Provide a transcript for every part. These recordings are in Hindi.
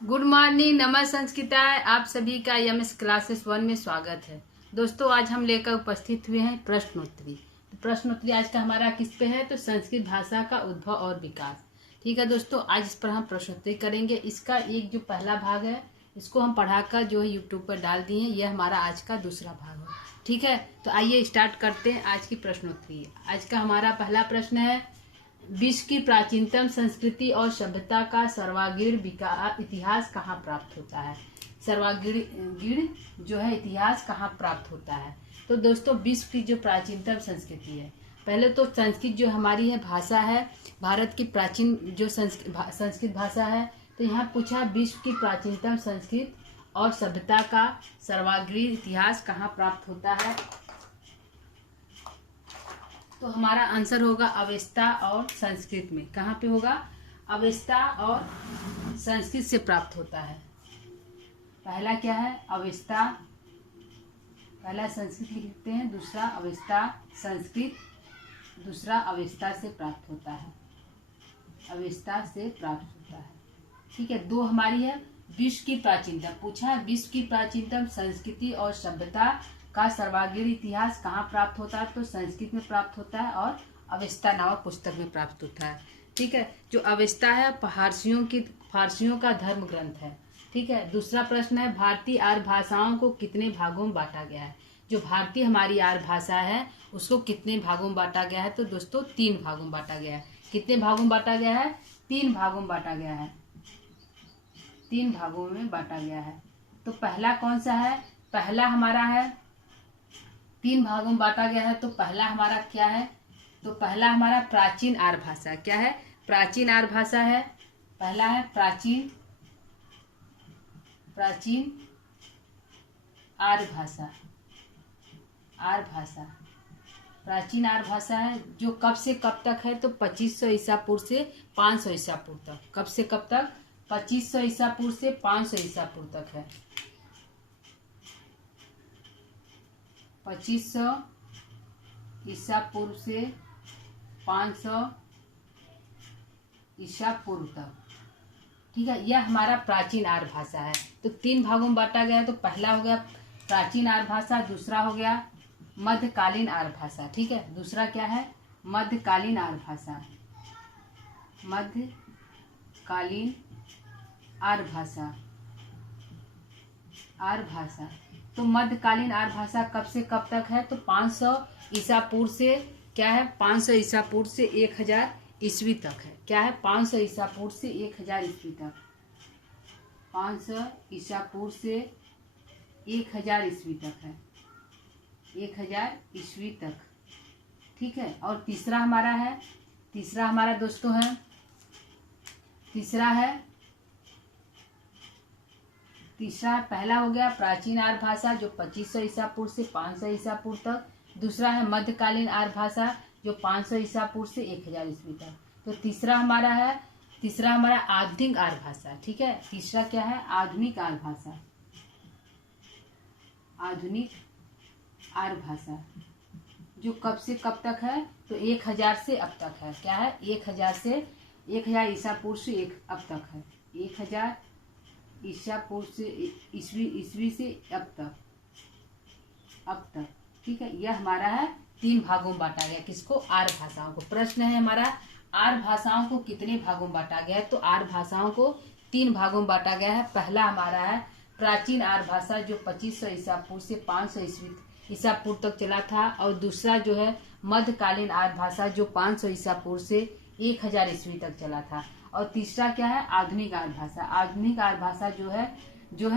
गुड मॉर्निंग, नमः संस्कृताय। आप सभी का एमएस क्लासेस 1 में स्वागत है। दोस्तों, आज हम लेकर उपस्थित हुए हैं प्रश्नोत्तरी। तो प्रश्नोत्तरी आज का हमारा किस पे है? तो संस्कृत भाषा का उद्भव और विकास। ठीक है दोस्तों, आज इस पर हम प्रश्नोत्तरी करेंगे। इसका एक जो पहला भाग है, इसको हम पढ़ाकर जो है यूट्यूब पर डाल दिए हैं। यह हमारा आज का दूसरा भाग है। ठीक है, तो आइए स्टार्ट करते हैं आज की प्रश्नोत्तरी। आज का हमारा पहला प्रश्न है, विश्व की प्राचीनतम संस्कृति और सभ्यता का सर्वागीण इतिहास कहाँ प्राप्त होता है? सर्वागीण जो है इतिहास कहाँ प्राप्त होता है? तो दोस्तों, विश्व की जो प्राचीनतम संस्कृति है, पहले तो संस्कृत जो हमारी है भाषा है, भारत की प्राचीन जो संस्कृत भाषा है। तो यहाँ पूछा विश्व की प्राचीनतम संस्कृत और सभ्यता का सर्वागीण इतिहास कहाँ प्राप्त होता है? तो हमारा आंसर होगा अवेस्ता और संस्कृत में। कहाँ पे होगा? अवेस्ता और संस्कृत से प्राप्त होता है। पहला क्या है? अवेस्ता। पहला संस्कृत लिखते हैं, दूसरा अवेस्ता संस्कृत, दूसरा अवेस्ता से प्राप्त होता है। अवेस्ता से प्राप्त होता है। ठीक है, दो हमारी है विश्व की प्राचीनतम। पूछा है विश्व की प्राचीनतम संस्कृति और सभ्यता का सर्वागीण इतिहास कहाँ प्राप्त होता है? तो संस्कृत में प्राप्त होता है और अवेस्ता नामक पुस्तक में प्राप्त होता है। ठीक है, जो अवेस्ता है फारसियों का धर्म ग्रंथ है। ठीक है, दूसरा प्रश्न है, भारतीय आर्य भाषाओं को कितने भागों में बांटा गया है? जो भारतीय हमारी आर्य भाषा है उसको कितने भागों में बांटा गया है? तो दोस्तों 3 भागों में बांटा गया है। कितने भागों में बांटा गया है? 3 भागों में बांटा गया है। 3 भागों में बांटा गया है। तो पहला कौन सा है? पहला हमारा है 3 भागों में बांटा गया है। तो पहला हमारा क्या है? तो पहला हमारा प्राचीन आर्य भाषा। क्या है? प्राचीन आर्य भाषा है। पहला है प्राचीन आर्य भाषा। प्राचीन आर्य भाषा है जो कब से कब तक है? तो 2500 ईसा पूर्व से 500 ईसा पूर्व तक। कब से कब तक? 2500 ईसा पूर्व से 500 ईसा पूर्व तक है। 2500 ईसा पूर्व से 500 ईसा पूर्व तक। ठीक है, यह हमारा प्राचीन आर्य भाषा है। तो 3 भागों में बांटा गया है। तो पहला हो गया प्राचीन आर्य भाषा, दूसरा हो गया मध्यकालीन आर्य भाषा। ठीक है, दूसरा क्या है? मध्यकालीन आर्य भाषा। मध्यकालीन आर्य भाषा। तो मध्यकालीन आर्य भाषा कब से कब तक है? तो 500 ईसा पूर्व से क्या है? 500 ईसा पूर्व से 1000 ईस्वी तक है। क्या है? 500 ईसा पूर्व से 1000 ईस्वी तक। 500 ईसा पूर्व से 1000 ईस्वी तक है। 1000 ईस्वी तक। ठीक है, और तीसरा हमारा दोस्तों है, तीसरा पहला हो गया प्राचीन आर्य भाषा जो 2500 ईसा पूर्व से 500 ईसा पूर्व तक। दूसरा है मध्यकालीन आर्य भाषा जो 500 ईसा पूर्व से 1000 ईस्वी तक। तो तीसरा हमारा आधुनिक आर्य भाषा। ठीक है, तीसरा क्या है? आधुनिक आर्य भाषा। आधुनिक आर्य भाषा जो कब से कब तक है? तो 1000 से अब तक है। क्या है? 1000 ईसा पूर्व से अब तक है। 1000 ईसा पूर्व से ईस्वी से अब तक। ठीक है, यह हमारा है 3 भागों में बांटा गया। किसको? आर्य भाषाओं को। प्रश्न है हमारा, आर्य भाषाओं को कितने भागों में बांटा गया है? तो आर्य भाषाओं को 3 भागों में बांटा गया है। पहला हमारा है प्राचीन आर्य भाषा जो 2500 ईसा पूर्व से 500 ईसा पूर्व तक चला था। और दूसरा जो है मध्यकालीन आर्य भाषा जो 500 ईसा पूर्व से 1000 ईस्वी तक चला था। और तीसरा क्या है? आधुनिक आर्य भाषा। आधुनिक आर्य भाषा जो है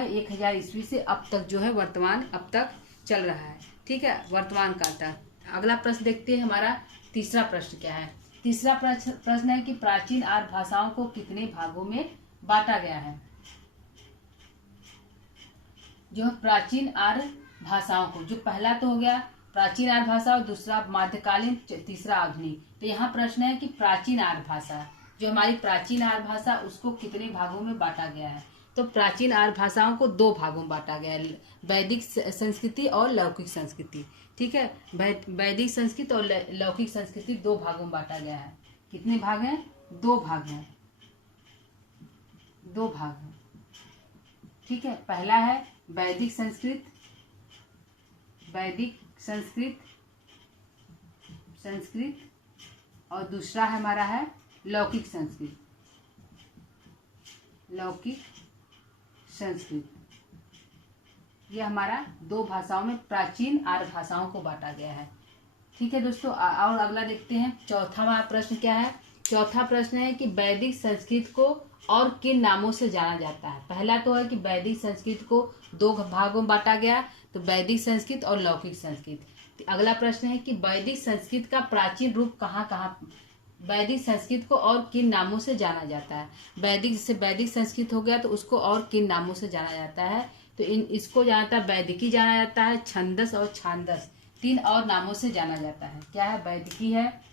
1000 ईस्वी से अब तक जो है वर्तमान अब तक चल रहा है। ठीक है, वर्तमान काल तक। अगला प्रश्न देखते हैं, हमारा तीसरा प्रश्न क्या है? तीसरा प्रश्न है कि प्राचीन आर्य भाषाओं को कितने भागों में बांटा गया है? जो प्राचीन आर्य भाषाओं को, जो पहला तो हो गया प्राचीन आर्य भाषा और दूसरा मध्यकालीन, तीसरा आधुनिक। तो यहाँ प्रश्न है कि प्राचीन आर्य भाषा, जो हमारी प्राचीन आर्य भाषा, उसको कितने भागों में बांटा गया है? तो प्राचीन आर्य भाषाओं को 2 भागों में बांटा गया है, वैदिक संस्कृति और लौकिक संस्कृति। ठीक है, वैदिक संस्कृत और लौकिक संस्कृति 2 भागों में बांटा गया है। कितने भाग हैं? 2 भाग हैं, 2 भाग हैं। ठीक है, पहला है वैदिक संस्कृत, वैदिक संस्कृत और दूसरा है हमारा है लौकिक संस्कृत, लौकिक संस्कृत। यह हमारा दो भाषाओं में प्राचीन आर्य भाषाओं को बांटा गया है। ठीक है दोस्तों, और अगला देखते हैं। चौथा हमारा प्रश्न क्या है? चौथा प्रश्न है कि वैदिक संस्कृत को और किन नामों से जाना जाता है। पहला तो है कि वैदिक संस्कृत को दो भागों में बांटा गया, तो वैदिक संस्कृत और लौकिक संस्कृत। अगला प्रश्न है कि वैदिक संस्कृत का प्राचीन रूप कहाँ, वैदिक संस्कृत को और किन नामों से जाना जाता है। वैदिक से वैदिक संस्कृत हो गया तो उसको और किन नामों से जाना जाता है, तो इसको जाना जाता है वैदिकी जाना जाता है, छंदस और छांदस, तीन और नामों से जाना जाता है। क्या है? वैदिकी है,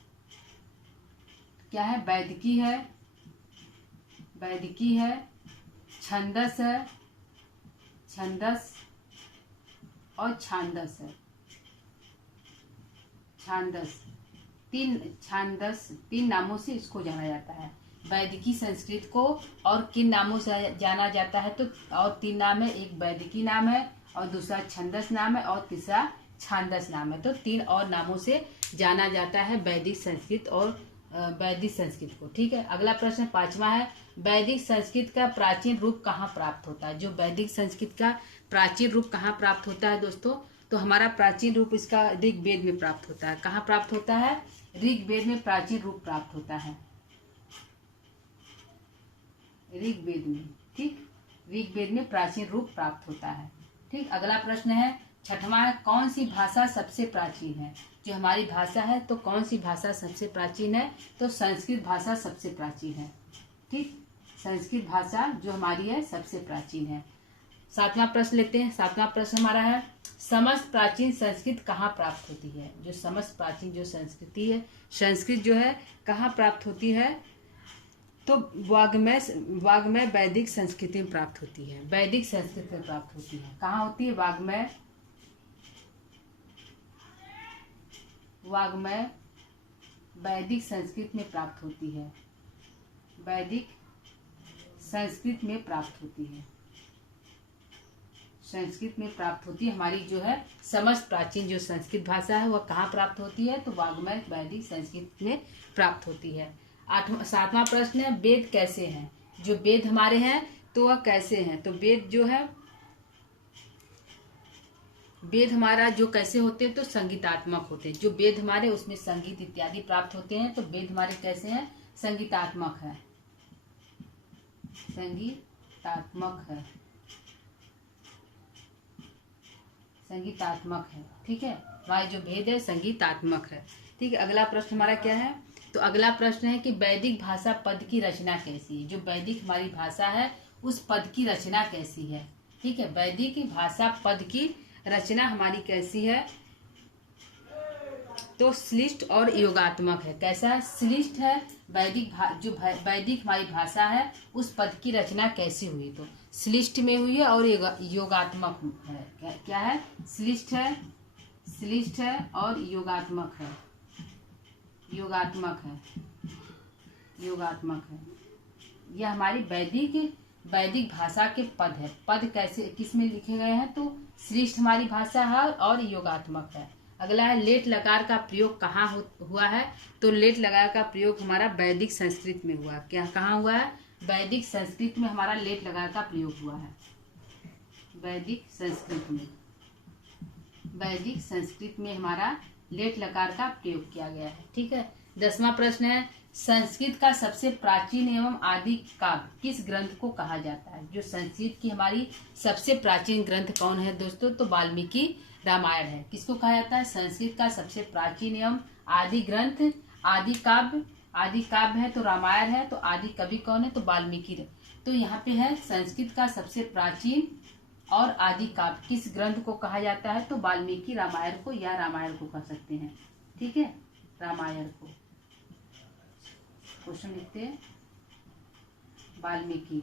क्या है? वैदिकी है, वैदिकी है, छंदस है, छंदस और छांदस है, छांदस, तीन नामों से इसको जाना जाता है। वैदिकी संस्कृत को और किन नामों से जाना जाता है, तो और तीन नाम है, एक वैदिकी नाम है और दूसरा छंदस नाम है और तीसरा छांदस नाम है। तो तीन और नामों से जाना जाता है वैदिक संस्कृत और वैदिक संस्कृत को। ठीक है, अगला प्रश्न पांचवा है, वैदिक संस्कृत का प्राचीन रूप कहाँ प्राप्त होता है। जो वैदिक संस्कृत का प्राचीन रूप कहाँ प्राप्त होता है दोस्तों, तो हमारा प्राचीन रूप इसका ऋग्वेद में प्राप्त होता है। कहाँ प्राप्त होता है? ऋग्वेद में प्राचीन रूप प्राप्त होता है, ऋग्वेद में। ठीक, ऋग्वेद में प्राचीन रूप प्राप्त होता है। ठीक, अगला प्रश्न है छठवां है, कौन सी भाषा सबसे प्राचीन है। जो हमारी भाषा है तो कौन सी भाषा सबसे प्राचीन है, तो संस्कृत भाषा सबसे प्राचीन है। ठीक, संस्कृत भाषा जो हमारी है सबसे प्राचीन है। सातवां प्रश्न लेते हैं। सातवां प्रश्न हमारा है, समस्त प्राचीन संस्कृत कहाँ प्राप्त होती है। जो समस्त प्राचीन जो संस्कृति है, संस्कृत जो है कहाँ प्राप्त होती है, तो वाग्मय वैदिक संस्कृति में प्राप्त होती है, वैदिक संस्कृत में प्राप्त होती है। कहाँ होती है? वाग्मय वैदिक संस्कृत में प्राप्त होती है, वैदिक संस्कृत में प्राप्त होती है, संस्कृत में प्राप्त होती है। हमारी जो है समस्त प्राचीन जो संस्कृत भाषा है वह कहाँ प्राप्त होती है, तो वाग्मय वैदिक संस्कृत में प्राप्त होती है। सातवां प्रश्न है, वेद कैसे हैं। जो वेद हमारे हैं तो वह कैसे हैं, तो वेद जो है, वेद हमारा जो कैसे होते हैं, तो संगीतात्मक होते हैं। जो वेद हमारे उसमें संगीत इत्यादि प्राप्त होते हैं, तो वेद हमारे कैसे हैं? संगीतात्मक है, संगीतात्मक है, संगीतात्मक है। ठीक है, हमारे जो वेद है संगीतात्मक है। ठीक है, अगला प्रश्न हमारा क्या है, तो अगला प्रश्न है कि वैदिक भाषा पद की रचना कैसी है। जो वैदिक हमारी भाषा है उस पद की रचना कैसी है। ठीक है, वैदिक भाषा पद की रचना हमारी कैसी है, तो श्लिष्ट और योगात्मक है। कैसा है? श्लिष्ट है। जो वैदिक हमारी भाषा है उस पद की रचना कैसी हुई, तो श्लिष्ट में हुई है और योगात्मक है। क्या है? श्लिष्ट है, श्लिष्ट है और योगात्मक है, योगात्मक है, योगात्मक है। यह हमारी वैदिक भाषा के पद है। पद कैसे किस में लिखे गए हैं, तो श्लिष्ट हमारी भाषा है और योगात्मक है। अगला है, लेट लकार का प्रयोग कहाँ हुआ है, तो लेट लकार का प्रयोग हमारा वैदिक संस्कृत में हुआ। क्या कहाँ हुआ है? वैदिक संस्कृत में हमारा लेट लकार का प्रयोग हुआ है, वैदिक संस्कृत में, वैदिक संस्कृत में हमारा लेट लकार का प्रयोग किया गया है। ठीक है, 10वां प्रश्न है, संस्कृत का सबसे प्राचीन एवं आदि काव्य किस ग्रंथ को कहा जाता है। जो संस्कृत की हमारी सबसे प्राचीन ग्रंथ कौन है दोस्तों, तो वाल्मीकि रामायण है। किसको कहा जाता है? संस्कृत का सबसे प्राचीन एवं आदि ग्रंथ, आदि काव्य है तो रामायण है, तो आदि कवि कौन है, तो वाल्मीकि। तो यहाँ पे है संस्कृत का सबसे प्राचीन और आदि काव्य किस ग्रंथ को कहा जाता है, तो वाल्मीकि रामायण को या रामायण को कह सकते हैं। ठीक है, रामायण को। क्वेश्चन लिखते हैं वाल्मीकि।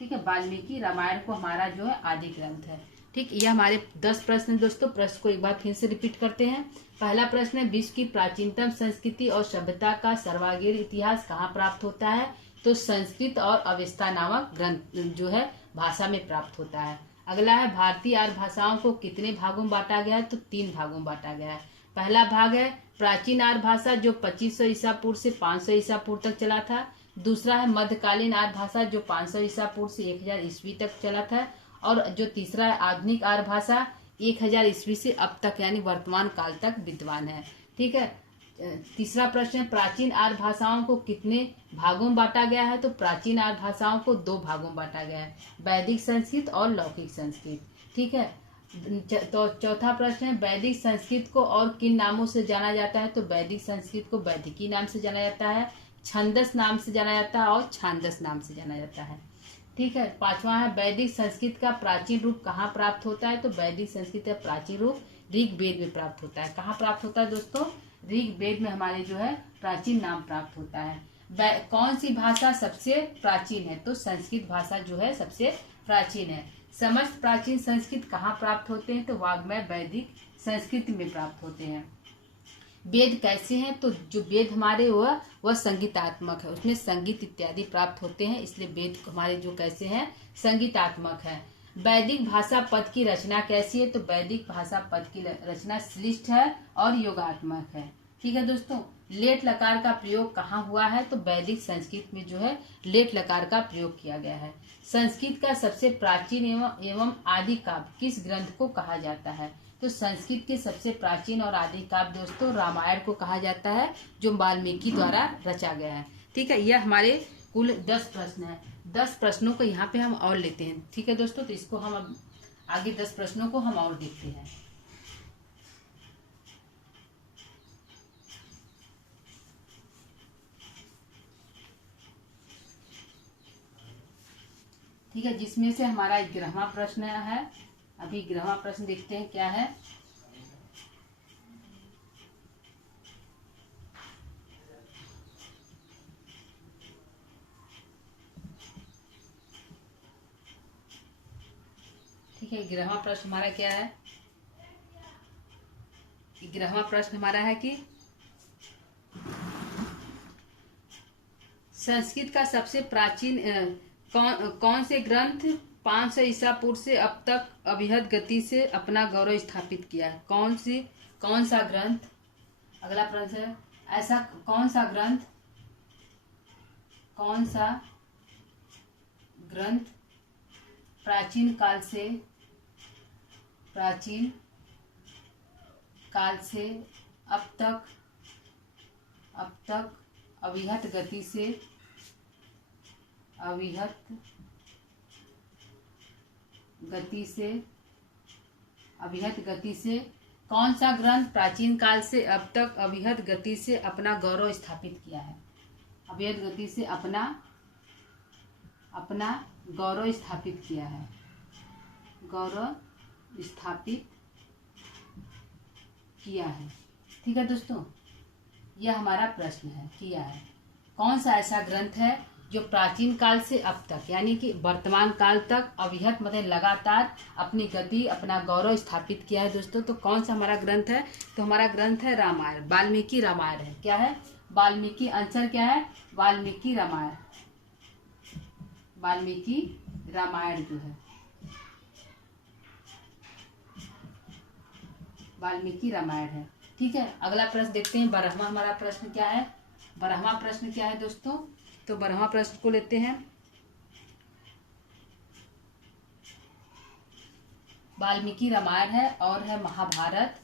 ठीक है, वाल्मीकि रामायण को हमारा जो है आदि ग्रंथ है। ठीक, ये हमारे 10 प्रश्न हैं दोस्तों। प्रश्न को एक बार फिर से रिपीट करते हैं। पहला प्रश्न है, विश्व की प्राचीनतम संस्कृति और सभ्यता का सर्वांगीण इतिहास कहाँ प्राप्त होता है, तो संस्कृत और अवेस्ता नामक ग्रंथ जो है भाषा में प्राप्त होता है। अगला है भारतीय आर्य भाषाओं को कितने भागों में बांटा गया है, तो 3 भागों में बांटा गया है। पहला भाग है प्राचीन आर्य भाषा जो 2500 ईसा पूर्व से 500 ईसा पूर्व तक चला था। दूसरा है मध्यकालीन आर्य भाषा जो 500 ईसा पूर्व से 1000 ईस्वी तक चला था। और जो तीसरा है आधुनिक आर्य भाषा 1000 ईस्वी से अब तक यानी वर्तमान काल तक विद्वान है। ठीक है। तीसरा प्रश्न है प्राचीन आर्य भाषाओं को कितने भागों में बांटा गया है, तो प्राचीन आर्य भाषाओं को 2 भागों में बांटा गया है, वैदिक संस्कृत और लौकिक संस्कृत। ठीक है। तो चौथा प्रश्न है वैदिक संस्कृत को और किन नामों से जाना जाता है, तो वैदिक संस्कृत को वैदिकी नाम से जाना जाता है, छंदस नाम से जाना जाता है और छांदस नाम से जाना जाता है। ठीक है। पांचवा है वैदिक संस्कृत का प्राचीन रूप कहाँ प्राप्त होता है, तो वैदिक संस्कृत का प्राचीन रूप ऋग्वेद में प्राप्त होता है। कहाँ प्राप्त होता है दोस्तों, ऋग्वेद में हमारे जो है प्राचीन नाम प्राप्त होता है। कौन सी भाषा सबसे प्राचीन है, तो संस्कृत भाषा जो है सबसे प्राचीन है। समस्त प्राचीन संस्कृत कहाँ प्राप्त होते हैं, तो वाग्मय वैदिक संस्कृत में प्राप्त होते हैं। वेद कैसे हैं, तो जो वेद हमारे वह संगीतात्मक है, उसमें संगीत इत्यादि प्राप्त होते हैं, इसलिए वेद हमारे जो कैसे हैं संगीतात्मक है। वैदिक भाषा पद की रचना कैसी है, तो वैदिक भाषा पद की रचना श्लिष्ट है और योगात्मक है। ठीक है दोस्तों। लेट लकार का प्रयोग कहाँ हुआ है, तो वैदिक संस्कृत में जो है लेट लकार का प्रयोग किया गया है। संस्कृत का सबसे प्राचीन एवं आदि काव्य किस ग्रंथ को कहा जाता है, तो संस्कृत के सबसे प्राचीन और आदि काव्य दोस्तों रामायण को कहा जाता है, जो वाल्मीकि द्वारा रचा गया है। ठीक है। यह हमारे कुल 10 प्रश्न है। 10 प्रश्नों को यहाँ पे हम और लेते हैं। ठीक है दोस्तों। तो इसको हम अब आगे 10 प्रश्नों को हम और देखते हैं। ठीक है। जिसमें से हमारा 11वां प्रश्न है। अभी 11वां प्रश्न देखते हैं क्या है। ठीक है। 11वां प्रश्न हमारा क्या है, 11वां प्रश्न हमारा है कि संस्कृत का सबसे प्राचीन कौन से ग्रंथ 500 ईसा पूर्व से अब तक अविरत गति से अपना गौरव स्थापित किया है। कौन सा ग्रंथ, अगला प्रश्न है ऐसा कौन सा ग्रंथ प्राचीन काल से अब तक अविरत गति से कौन सा ग्रंथ प्राचीन काल से अब तक अविरत गति से अपना गौरव स्थापित किया है। अविरत गति से अपना गौरव स्थापित किया है। ठीक है दोस्तों। यह हमारा प्रश्न है किया है कौन सा ऐसा ग्रंथ है जो प्राचीन काल से अब तक यानी कि वर्तमान काल तक अविरत मतलब लगातार अपनी गति अपना गौरव स्थापित किया है दोस्तों। तो कौन सा हमारा ग्रंथ है, तो हमारा ग्रंथ है रामायण, वाल्मीकि रामायण है। क्या है, वाल्मीकि, आंसर क्या है वाल्मीकि रामायण। वाल्मीकि रामायण जो है वाल्मीकि रामायण है। ठीक है। अगला प्रश्न देखते हैं 12वां हमारा प्रश्न क्या है। 12वां प्रश्न क्या है दोस्तों, तो 12वां प्रश्न को लेते हैं। वाल्मीकि रामायण है और है महाभारत,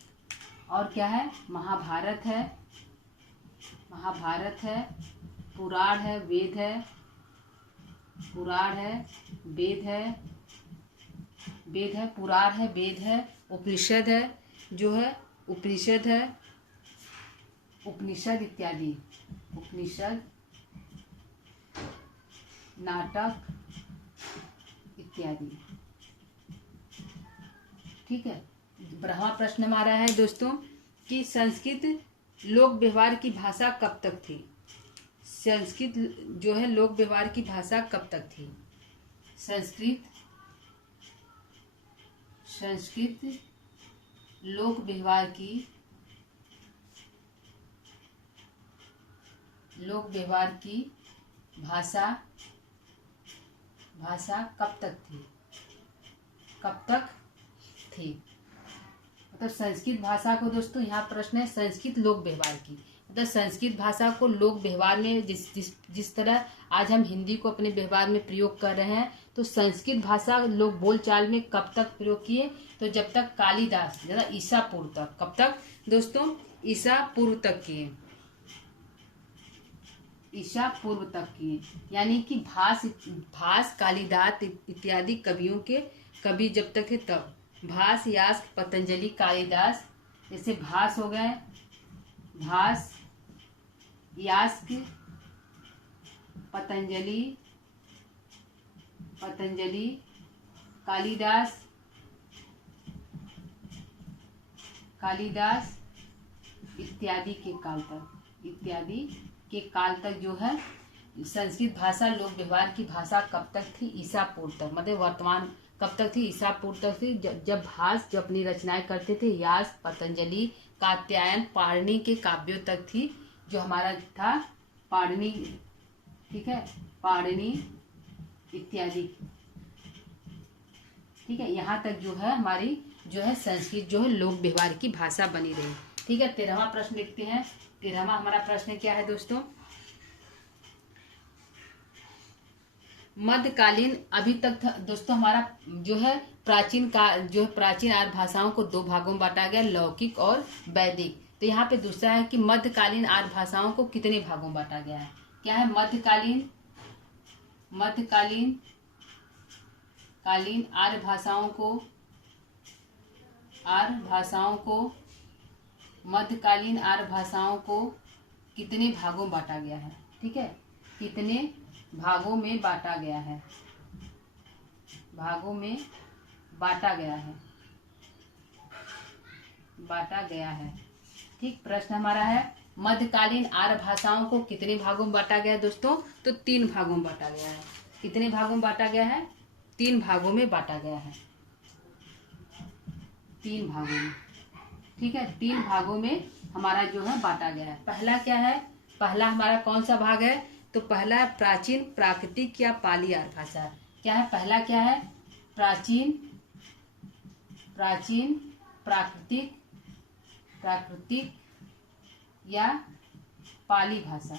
और क्या है महाभारत है, पुराण है, वेद है, पुराण है, वेद है, पुराण है, वेद है, उपनिषद है, जो है उपनिषद है, उपनिषद इत्यादि, उपनिषद, नाटक इत्यादि। ठीक है। 12वां प्रश्न हमारा है दोस्तों कि संस्कृत लोक व्यवहार की भाषा कब तक थी। संस्कृत जो है लोक व्यवहार की भाषा कब तक थी। संस्कृत लोक व्यवहार की भाषा भाषा कब तक थी, कब तक थी। मतलब संस्कृत भाषा को दोस्तों, यहाँ प्रश्न है संस्कृत लोक व्यवहार की, मतलब संस्कृत भाषा को लोक व्यवहार में जिस तरह आज हम हिंदी को अपने व्यवहार में प्रयोग कर रहे हैं, तो संस्कृत भाषा लोग बोलचाल में कब तक प्रयोग किए, तो जब तक कालिदास, जरा ईसा पूर्व तक। कब तक दोस्तों, ईसा पूर्व तक किए, ईसा पूर्व तक किए। यानी कि भास कालिदास इत्यादि कवियों के कवि जब तक है तब। भास, यास्क, पतंजलि, कालिदास, जैसे भास हो गए, भास, यास्क, पतंजलि, कालिदास इत्यादि के काल तक जो है संस्कृत भाषा लोक व्यवहार की भाषा कब तक थी, ईसा पूर्व तक। मतलब वर्तमान कब तक थी, ईसा पूर्व तक थी। जब भास जो अपनी रचनाएं करते थे, यास, पतंजलि, कात्यायन, पाणिनि के काव्यों तक थी, जो हमारा था पाणिनि, ठीक है, पाणिनि इत्यादि, ठीक है, यहाँ तक जो है हमारी जो है संस्कृत जो है लोक व्यवहार की भाषा बनी रही। ठीक है, 13वां प्रश्न लिखते हैं। 13वां हमारा प्रश्न क्या है दोस्तों, मध्यकालीन, अभी तक था दोस्तों हमारा जो है प्राचीन आर्य भाषाओं को दो भागों में बांटा गया, लौकिक और वैदिक। तो यहाँ पे दूसरा है कि मध्यकालीन आर्य भाषाओं को कितने भागों में बांटा गया है। क्या है, मध्यकालीन आर्य भाषाओं को मध्यकालीन आर्य भाषाओं को कितने भागों में बांटा गया है। ठीक है, कितने भागों में बांटा गया है, बांटा गया है। ठीक, प्रश्न हमारा है मध्यकालीन आर्य भाषाओं को कितने भागों में बांटा गया है दोस्तों, तो 3 भागों में बांटा गया है। कितने भागों में बांटा गया है, 3 भागों में बांटा गया है, 3 भागों में। ठीक है, 3 भागों में हमारा जो है बांटा गया है। पहला क्या है, पहला हमारा कौन सा भाग है, तो पहला है प्राचीन प्राकृतिक या पाली आर्य भाषा। क्या है, पहला क्या है, प्राचीन प्राकृतिक या पाली भाषा।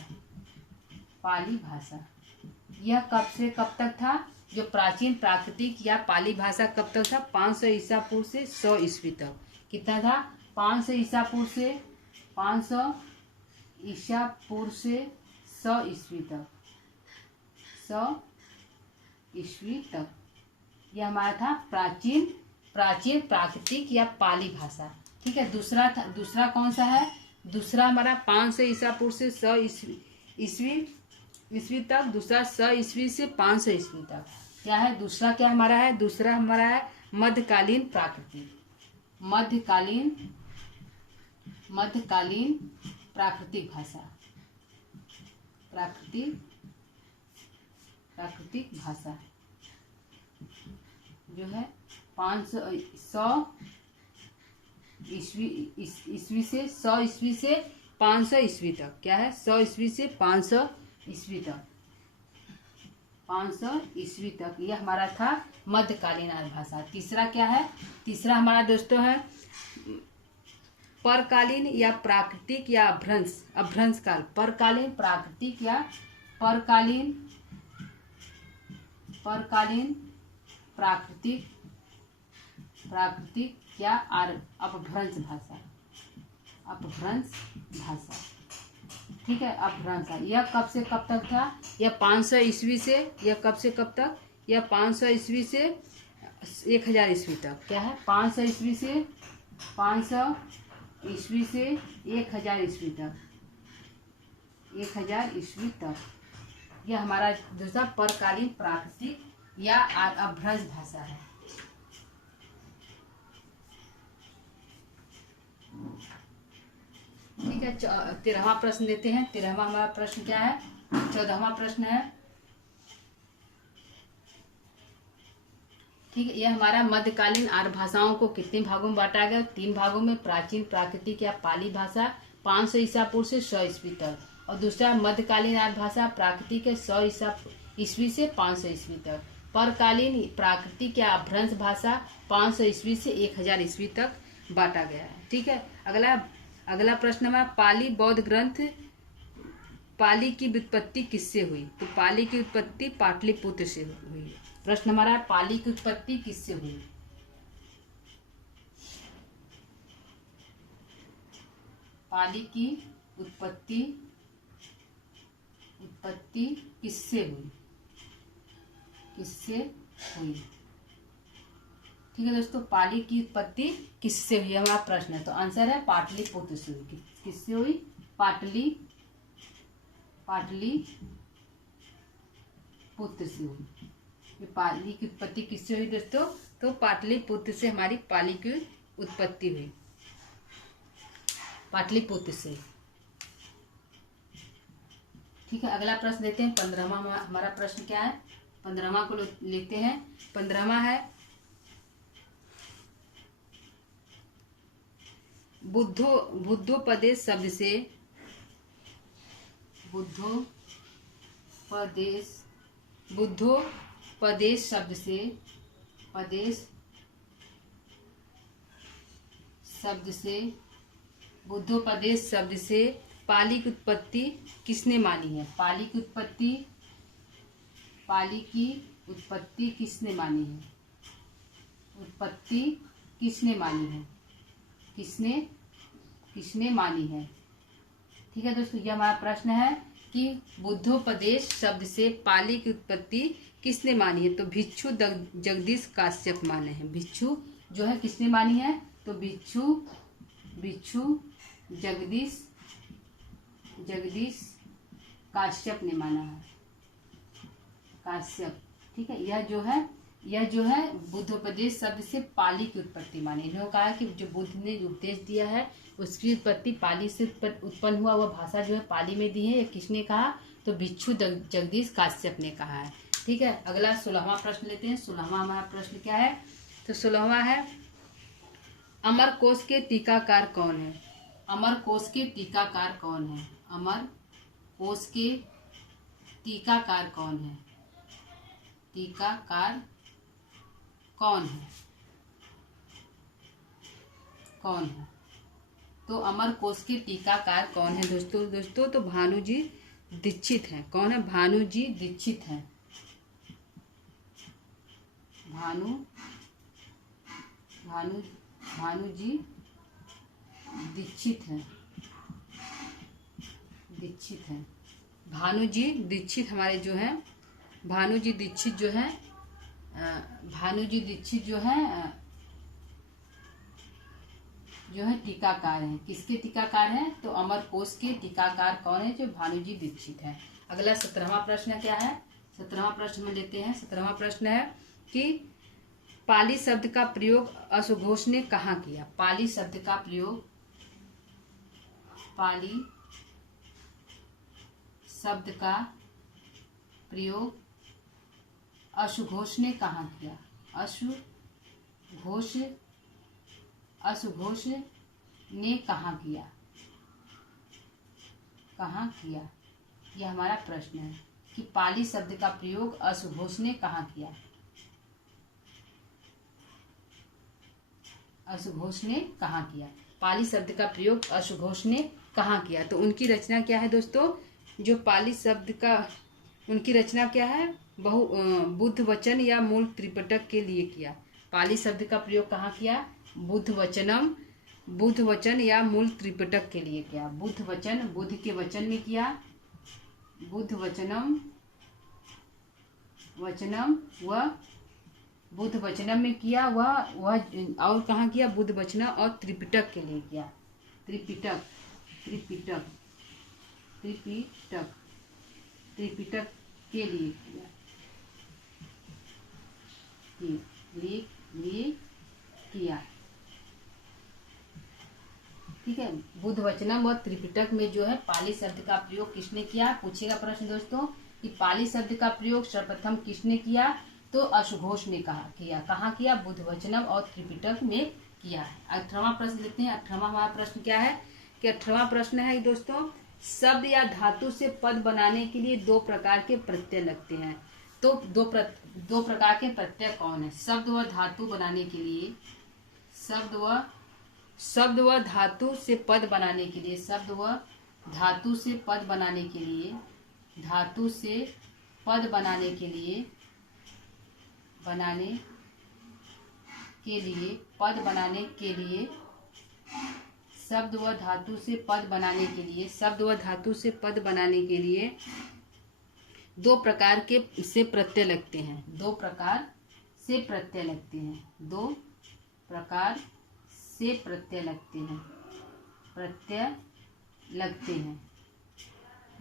यह कब से कब तक था, जो प्राचीन प्राकृतिक या पाली भाषा कब तक था, 500 ईसा पूर्व से 100 ईस्वी तक। कितना था, 500 ईसा पूर्व से 100 ईस्वी तक। यह हमारा था प्राचीन प्राकृतिक या पाली भाषा। ठीक है, दूसरा कौन सा है, दूसरा हमारा 500 ईसा पूर्व से 100 ईस्वी तक। दूसरा 100 ईस्वी से 500 ईस्वी तक। क्या है, दूसरा क्या हमारा है, दूसरा हमारा है मध्यकालीन प्राकृतिक भाषा, प्राकृतिक भाषा जो है 100 ईस्वी से 100 ईस्वी से 500 ईस्वी तक। क्या है, 100 ईस्वी से 500 ईस्वी तक, 500 ईस्वी तक। यह हमारा था मध्यकालीन आर्य भाषा। तीसरा क्या है, तीसरा हमारा दोस्तों है परकालीन या प्राकृतिक या अभ्रंश काल। परकालीन प्राकृतिक या परकालीन प्राकृतिक या अपभ्रंश भाषा। ठीक है, अपभ्रंश। यह कब से कब तक था, यह 500 ईस्वी से, यह कब से कब तक, यह 500 ईस्वी से 1000 ईस्वी तक। क्या है, 500 ईस्वी से 1000 ईस्वी तक। यह हमारा दूसरा परकालीन प्राकृतिक या अपभ्रंश भाषा है। ठीक है, 13वां प्रश्न देते हैं। 13वां हमारा प्रश्न क्या है, 14वां प्रश्न है। ठीक है, यह हमारा मध्यकालीन आर्य भाषाओं को कितने भागों में बांटा गया, 3 भागों में। प्राचीन प्राकृतिक या पाली भाषा 500 ईसा पूर्व से 100 ईस्वी तक, और दूसरा मध्यकालीन आर्य भाषा प्राकृतिक है 100 ईस्वी से 500 ईस्वी तक। परकालीन प्राकृतिक या अपभ्रंश भाषा 500 ईस्वी से 1000 ईस्वी तक बांटा गया है। ठीक है। अगला प्रश्न है पाली बौद्ध ग्रंथ पाली की व्युत्पत्ति किससे हुई? तो पाली की उत्पत्ति पाटलिपुत्र से हुई। प्रश्न हमारा है पाली की उत्पत्ति किससे हुई? पाली की उत्पत्ति किससे हुई? ठीक है दोस्तों, पाली की उत्पत्ति किससे हुई हमारा प्रश्न है। तो आंसर है पाटलिपुत्र से हुई। किससे हुई? पाटलिपुत्र से हुई। ये पाली की उत्पत्ति किससे हुई दोस्तों? तो पाटलिपुत्र से हमारी पाली की उत्पत्ति हुई, पाटलिपुत्र से। ठीक है। अगला प्रश्न देते हैं 15वां। हमारा प्रश्न क्या है? 15वां को लेते हैं। 15वां है बुद्धोपदेश शब्द से बुद्धोपदेश शब्द से पाली की उत्पत्ति किसने मानी है? पाली की उत्पत्ति किसने मानी है? किसने मानी है? ठीक है दोस्तों, ये हमारा प्रश्न है कि बुद्धोपदेश शब्द से पाली की उत्पत्ति किसने मानी है? तो भिक्षु जगदीश काश्यप माने हैं। भिक्षु जो है किसने मानी है? तो भिक्षु जगदीश काश्यप ने माना है। काश्यप। ठीक है। यह जो है बुद्धोपदेश शब्द से पाली की उत्पत्ति मानी। इन्होंने कहा कि जो बुद्ध ने उपदेश दिया है उसकी उत्पत्ति पाली से उत्पन्न हुआ, वह भाषा जो है पाली में दी है। यह किसने कहा? तो भिक्षु जगदीश काश्यप ने कहा है। ठीक है। अगला 16वां प्रश्न लेते हैं। 16वां हमारा प्रश्न क्या है? तो 16वां है अमरकोश के टीकाकार कौन है? अमरकोश के टीकाकार कौन है? अमरकोश के टीकाकार कौन है? टीकाकार कौन है? तो अमरकोश के टीकाकार कौन है दोस्तों? तो भानुजी दीक्षित हैं। कौन है? भानुजी दीक्षित हैं। भानुजी दीक्षित हैं। भानुजी दीक्षित हमारे जो हैं, भानुजी दीक्षित जो है टीकाकार हैं। किसके टीकाकार हैं? तो अमरकोश के टीकाकार कौन है? जो भानुजी दीक्षित है। अगला 17वां प्रश्न क्या है? 17वां प्रश्न में लेते हैं। 17वां प्रश्न है कि पाली शब्द का प्रयोग अशुघोष ने कहाँ किया? पाली शब्द का प्रयोग अशुघोष ने कहाँ किया? अशुघोष ने कहाँ किया? यह हमारा प्रश्न है कि पाली शब्द का प्रयोग अशुघोष ने कहाँ किया? अशुघोष ने कहाँ किया? पाली शब्द का प्रयोग अशुघोष ने कहाँ किया? तो उनकी रचना क्या है दोस्तों? जो पाली शब्द का उनकी रचना क्या है? बुद्ध वचन या मूल त्रिपिटक के लिए किया। पाली शब्द का प्रयोग कहाँ किया? बुद्ध वचन या मूल त्रिपिटक के लिए किया। बुद्ध के वचन में किया। बुद्ध वचनम में किया वह और कहाँ किया? बुद्ध वचन और त्रिपिटक के लिए किया। त्रिपिटक के लिए किया। ठीक है। बुद्ध वचनम और त्रिपिटक में जो है पाली शब्द का प्रयोग किसने किया? पूछेगा प्रश्न दोस्तों कि पाली शब्द का प्रयोग सर्वप्रथम किसने किया? तो अशुघोष ने किया। कहाँ किया? बुद्ध वचनम और त्रिपिटक में किया है। 18वां प्रश्न लेते हैं। 18वां हमारा प्रश्न क्या है कि 18वां प्रश्न है दोस्तों, शब्द या धातु से पद बनाने के लिए दो प्रकार के प्रत्यय लगते हैं। तो दो प्रकार के प्रत्यय कौन है? शब्द व धातु बनाने के लिए, शब्द व धातु से पद बनाने के लिए, शब्द व धातु से पद बनाने के लिए, धातु से पद बनाने के लिए, पद बनाने के लिए, शब्द व धातु से पद बनाने के लिए, शब्द व धातु से पद बनाने के लिए दो प्रकार के से प्रत्यय लगते हैं, दो प्रकार से प्रत्यय लगते हैं, दो प्रकार से प्रत्यय लगते हैं, प्रत्यय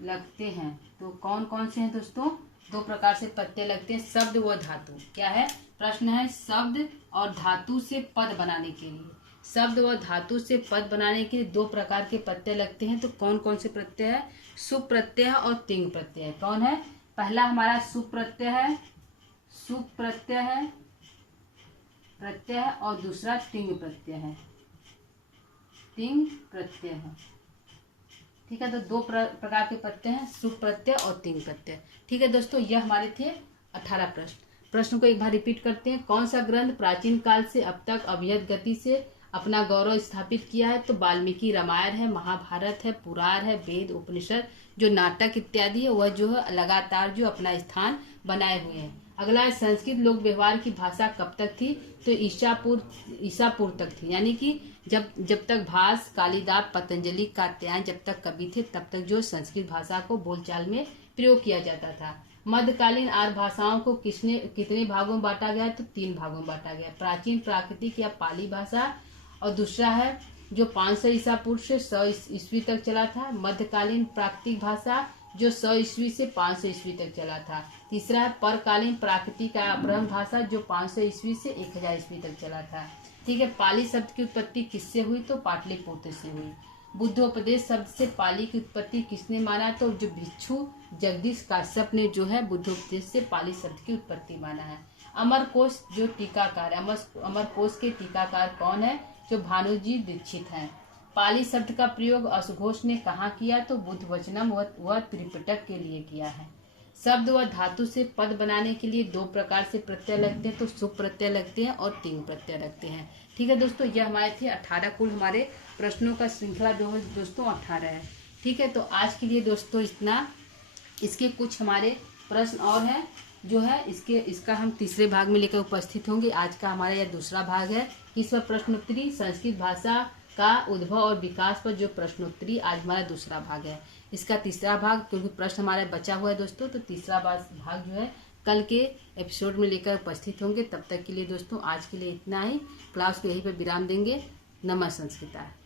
लगते हैं। तो कौन कौन से हैं दोस्तों? दो प्रकार से प्रत्यय लगते हैं, शब्द व धातु। क्या है प्रश्न? है शब्द और धातु से पद बनाने के लिए, शब्द व धातु से पद बनाने के लिए दो प्रकार के प्रत्यय लगते हैं। तो कौन कौन से प्रत्यय है? सुप प्रत्यय और तिंग प्रत्यय। कौन है? पहला हमारा सुप प्रत्यय है, सुप प्रत्यय है और दूसरा तिंग प्रत्यय है, तिंग प्रत्यय है। ठीक है, तो दो प्रकार के प्रत्यय हैं, सुप प्रत्यय और तिंग प्रत्यय। ठीक है दोस्तों, यह हमारे थे 18 प्रश्न को एक बार रिपीट करते हैं। कौन सा ग्रंथ प्राचीन काल से अब तक अभियत गति से अपना गौरव स्थापित किया है? तो वाल्मीकि रामायण है, महाभारत है, पुराण है, वेद, उपनिषद, जो नाटक इत्यादि है वह जो है लगातार जो अपना स्थान बनाए हुए हैं। अगला है संस्कृत लोक व्यवहार की भाषा कब तक थी? तो ईसापूर्व तक थी, यानी कि जब तक भास, कालिदास, पतंजलि, कात्यायन जब तक कवि थे तब तक जो संस्कृत भाषा को बोलचाल में प्रयोग किया जाता था। मध्यकालीन आर्य भाषाओं को कितने भागों में बांटा गया? तो 3 भागों में बांटा गया। प्राचीन प्राकृतिक या पाली भाषा, और दूसरा है जो 500 ईसा पूर्व से 100 ईस्वी तक चला था। मध्यकालीन प्राकृतिक भाषा जो 100 ईस्वी से 500 ईस्वी तक चला था। तीसरा है परकालीन प्राकृतिक या अपभ्रंश भाषा जो 500 ईस्वी से 1000 ईस्वी तक चला था। ठीक है, पाली शब्द की उत्पत्ति किससे हुई? तो पाटलिपुत्र से हुई। बुद्धोपदेश शब्द से पाली की उत्पत्ति किसने माना? तो जो भिक्षु जगदीश काश्यप ने जो है बुद्धोपदेश से पाली शब्द की उत्पत्ति माना है। अमरकोश जो टीकाकार है, अमरकोश के टीकाकार कौन है? जो भानुजी दीक्षित हैं। पाली शब्द का प्रयोग अशघोष ने कहाँ किया? तो बुद्ध वचनम व त्रिपिटक के लिए किया है। शब्द व धातु से पद बनाने के लिए दो प्रकार से प्रत्यय लगते हैं, तो सुप प्रत्यय लगते हैं और तिंग प्रत्यय लगते हैं। ठीक है दोस्तों, यह हमारे थे 18 कुल हमारे प्रश्नों का श्रृंखला जो है दोस्तों 18 है। ठीक है, तो आज के लिए दोस्तों इतना। इसके कुछ हमारे प्रश्न और हैं जो है इसका हम तीसरे भाग में लेकर उपस्थित होंगे। आज का हमारा यह दूसरा भाग है। इस पर प्रश्नोत्तरी संस्कृत भाषा का उद्भव और विकास पर जो प्रश्नोत्तरी आज हमारा दूसरा भाग है। इसका तीसरा भाग, क्योंकि प्रश्न हमारा बचा हुआ है दोस्तों, तो तीसरा भाग जो है कल के एपिसोड में लेकर उपस्थित होंगे। तब तक के लिए दोस्तों आज के लिए इतना ही। क्लास को यहीं पर विराम देंगे। नमः संस्कृता।